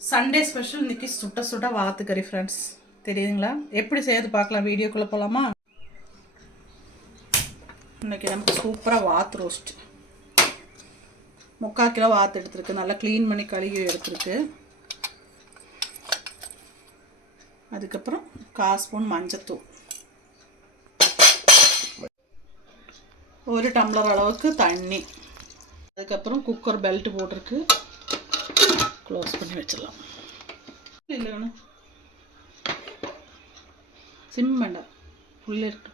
Sunday special இன்னைக்கு சுட்ட சுட்ட வாத்து கறி ஃப்ரெண்ட்ஸ் தெரியுதுங்களா? எப்படி செய்யறது பார்க்கலாம். வீடியோக்குள்ளே போகலாமா இன்னைக்கு நமக்கு சூப்பராக வாத்து ரோஸ்ட் முக்கால் கிலோ வாத்து எடுத்துருக்கு. நல்லா க்ளீன் பண்ணி கழுவி எடுத்துருக்கு. அதுக்கப்புறம் கால் ஸ்பூன் மஞ்சத்தூள். ஒரு டம்ளர் அளவுக்கு தண்ணி. அதுக்கப்புறம் குக்கர் பெல்ட் போட்டிருக்கு. க்ளோஸ் பண்ணி வச்சிடலாம். இல்லை வேணும். சிம் வேண்டாம். உள்ளே இருக்கு.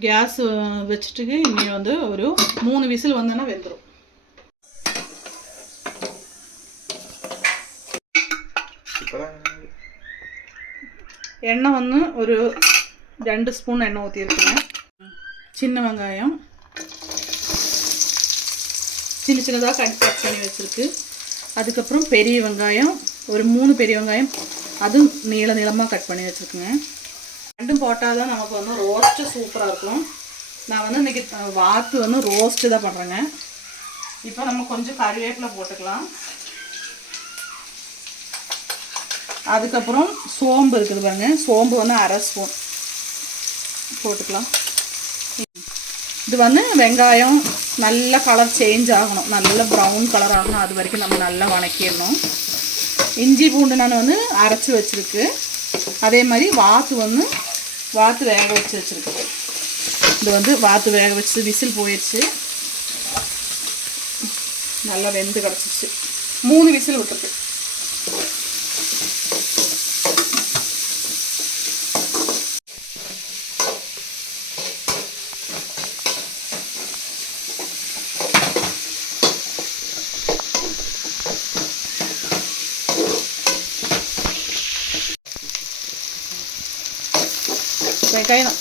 கேஸ் வச்சுட்டு இனி வந்து ஒரு மூணு விசில் வந்தோன்னா வெந்துடும் எண்ணெய் வந்து ஒரு ரெண்டு ஸ்பூன் எண்ணெய் ஊற்றிருக்குங்க சின்ன வெங்காயம். சின்ன சின்னதாக கட் கட் பண்ணி வச்சுருக்கு. அதுக்கப்புறம் பெரிய வெங்காயம் ஒரு மூணு பெரிய வெங்காயம் அதுவும் நீள நீளமாக கட் பண்ணி வச்சுருக்குங்க. ரெண்டும் போட்டால் தான் நமக்கு வந்து ரோஸ்ட்டு சூப்பராக இருக்கும். நான் வந்து இன்றைக்கி வாத்து வந்து ரோஸ்ட்டு தான் பண்ணுறேங்க இப்போ நம்ம கொஞ்சம் கருவேப்பில் போட்டுக்கலாம். அதுக்கப்புறம் சோம்பு இருக்குது பாருங்க. சோம்பு வந்து அரை ஸ்பூன் போட்டுக்கலாம். இது வந்து வெங்காயம் நல்ல கலர் சேஞ்ச் ஆகணும். நல்ல ப்ரௌன் கலர் ஆகணும். அது வரைக்கும் நம்ம நல்லா வணக்கிடணும். இஞ்சி பூண்டு நான் வந்து அரைச்சி வச்சுருக்கு. அதே மாதிரி வாத்து வந்து வாத்து வேக வச்சு வச்சுருக்கு. இது வந்து வாத்து வேக வச்சு விசில் போயிடுச்சு. நல்லா வெந்து கிடச்சிச்சு மூணு விசில் விட்டுருக்கு. வெங்காயம்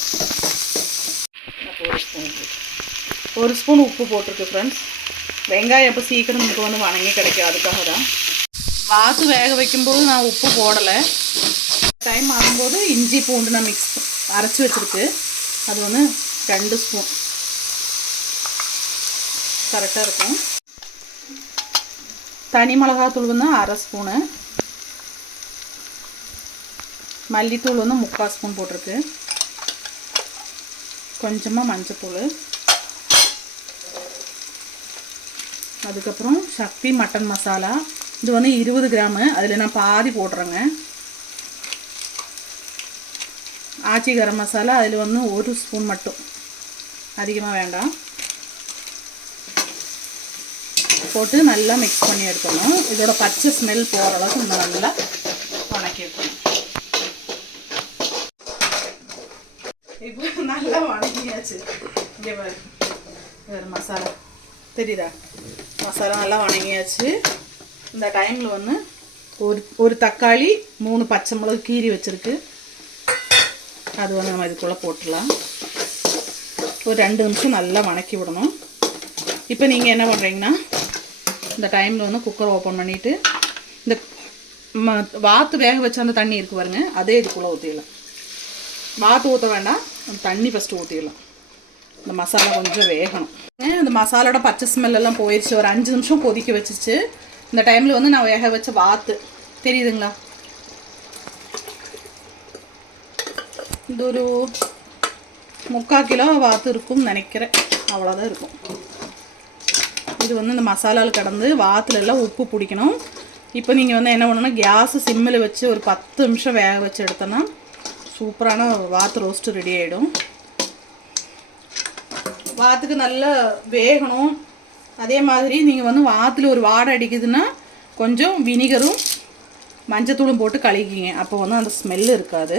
ஒரு ஸ்பூன் ஒரு ஸ்பூன் உப்பு போட்டிருக்கு ஃப்ரெண்ட்ஸ் வெங்காயம் அப்போ சீக்கிரம் நமக்கு வந்து வணங்கி கிடைக்கும் அதுக்காக தான். வாத்து வேக வைக்கும்போது நான் உப்பு போடலை. டைம் ஆகும்போது இஞ்சி பூண்டு நான் மிக்ஸ் அரைச்சி வச்சுருக்கு. அது வந்து ரெண்டு ஸ்பூன் கரெக்டாக இருக்கும். தனி மிளகாத்தூள் வந்து அரை ஸ்பூனு மல்லித்தூள் வந்து முக்கால் ஸ்பூன் போட்டிருக்கு. கொஞ்சமாக மஞ்சப்பூள் அதுக்கப்புறம் சக்தி மட்டன் மசாலா. இது வந்து இருபது கிராமு. அதில் நான் பாதி போடுறேங்க. ஆச்சி கரம் மசாலா அதில் வந்து ஒரு ஸ்பூன் மட்டும். அதிகமாக வேண்டாம். போட்டு நல்லா மிக்ஸ் பண்ணி எடுக்கணும். இதோட பச்சை ஸ்மெல் போகிற அளவுக்கு நம்ம நல்லா வணக்கி எடுக்கணும் இப்போ நல்லா வணங்கியாச்சு இங்கே பாரு. வேறு மசாலா. தெரியுதா? மசாலா நல்லா வணங்கியாச்சு. இந்த டைமில் வந்து ஒரு ஒரு தக்காளி மூணு பச்சை மிளகு கீரி வச்சுருக்கு. அது வந்து நம்ம இதுக்குள்ளே போட்டுடலாம். ஒரு ரெண்டு நிமிஷம் நல்லா வணக்கி விடணும். இப்போ நீங்கள் என்ன பண்ணுறீங்கன்னா இந்த டைமில் வந்து குக்கர் ஓப்பன் பண்ணிவிட்டு இந்த ம வாத்து வேக வச்ச அந்த தண்ணி இருக்கு பாருங்க அதே இதுக்குள்ளே ஊற்றிடலாம் வாத்து ஊற்ற வேண்டாம் அந்த தண்ணி ஃபஸ்ட்டு ஊற்றிடலாம் இந்த மசாலா கொஞ்சம் வேகணும். இந்த மசாலோட பச்சை ஸ்மெல் எல்லாம் போயிடுச்சு ஒரு அஞ்சு நிமிஷம் கொதிக்க வச்சிச்சு. இந்த டைமில் வந்து நான் வேக வச்ச வாத்து. தெரியுதுங்களா? இது ஒரு முக்கால் கிலோ வாத்து இருக்கும்னு நினைக்கிறேன். அவ்வளோதான் இருக்கும். இது வந்து இந்த மசாலாவில் கடந்து வாத்துலலாம் உப்பு பிடிக்கணும். இப்போ நீங்கள் வந்து என்ன பண்ணணும்னா கேஸு சிம்மில் வச்சு ஒரு பத்து நிமிஷம் வேக வச்சு எடுத்தோன்னா சூப்பரான வாத்து ரோஸ்ட்டு ரெடி ஆகிடும் வாத்துக்கு நல்லா வேகணும். அதே மாதிரி நீங்கள் வந்து வாத்தில் ஒரு வாடை அடிக்குதுன்னா கொஞ்சம் வினிகரும் மஞ்சத்தூளும் போட்டு கழுகிங்க அப்போ வந்து அந்த ஸ்மெல் இருக்காது.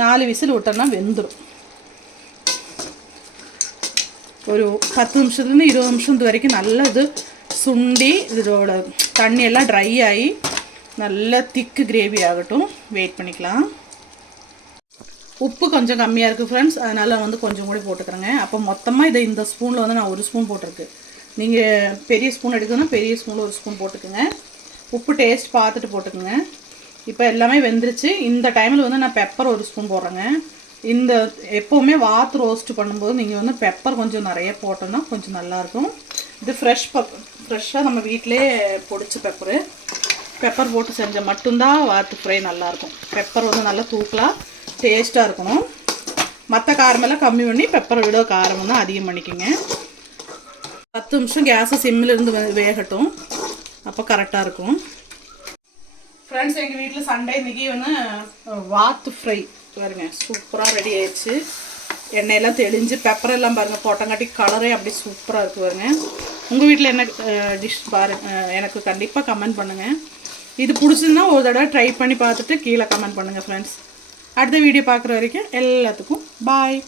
நாலு விசில் விட்டோன்னா வெந்துடும் ஒரு பத்து நிமிஷத்துலேருந்து இருபது நிமிஷம் இது வரைக்கும் நல்லா இது சுண்டி இதோட தண்ணியெல்லாம் ட்ரை ஆகி நல்ல திக்கு கிரேவி ஆகட்டும். வெயிட் பண்ணிக்கலாம். உப்பு கொஞ்சம் கம்மியாக இருக்குது ஃப்ரெண்ட்ஸ் அதனால் வந்து கொஞ்சம் கூட போட்டுக்கிறேங்க. அப்போ மொத்தமாக இதை இந்த ஸ்பூனில் வந்து நான் ஒரு ஸ்பூன் போட்டிருக்கு. நீங்கள் பெரிய ஸ்பூன் எடுக்கணும்னா பெரிய ஸ்பூனில் ஒரு ஸ்பூன் போட்டுக்கோங்க. உப்பு டேஸ்ட் பார்த்துட்டு போட்டுக்கோங்க. இப்போ எல்லாமே வெந்துருச்சு. இந்த டைமில் வந்து நான் பெப்பர் ஒரு ஸ்பூன் போடுறேங்க. இந்த எப்போவுமே வாத்து ரோஸ்ட் பண்ணும்போது நீங்கள் வந்து பெப்பர் கொஞ்சம் நிறைய போட்டோன்னா கொஞ்சம் நல்லாயிருக்கும் இது ஃப்ரெஷ் பெப் ஃப்ரெஷ்ஷாக நம்ம வீட்டிலே பொடிச்ச பெப்பரு பெப்பர் போட்டு செஞ்சால் மட்டும்தான் வாத்து ஃப்ரை நல்லாயிருக்கும் பெப்பர் வந்து நல்லா தூக்கலாக டேஸ்ட்டாக இருக்கணும். மற்ற காரமெல்லாம் கம்மி பண்ணி பெப்பரை விட காரம் வந்து அதிகம் பண்ணிக்கோங்க. பத்து நிமிஷம் கேஸை சிம்மில் இருந்து வேகட்டும். அப்போ கரெக்டாக இருக்கும். ஃப்ரெண்ட்ஸ் எங்கள் வீட்டில் சண்டே இன்றைக்கி வந்து வாத்து ஃப்ரை பாருங்க சூப்பராக ரெடி ஆயிடுச்சு. எண்ணெயெல்லாம் தெளிஞ்சு பெப்பர் எல்லாம் பாருங்கள் போட்டங்காட்டி கலரே அப்படி சூப்பராக இருக்கு பாருங்க. உங்கள் வீட்டில் என்ன டிஷ் பாருங்க எனக்கு கண்டிப்பாக கமெண்ட் பண்ணுங்கள் இது பிடிச்சிருந்தா ஒரு தடவை ட்ரை பண்ணி பார்த்துட்டு கீழே கமெண்ட் பண்ணுங்கள் ஃப்ரெண்ட்ஸ் அடுத்த வீடியோ பார்க்குற வரைக்கும் எல்லாத்துக்கும் பாய்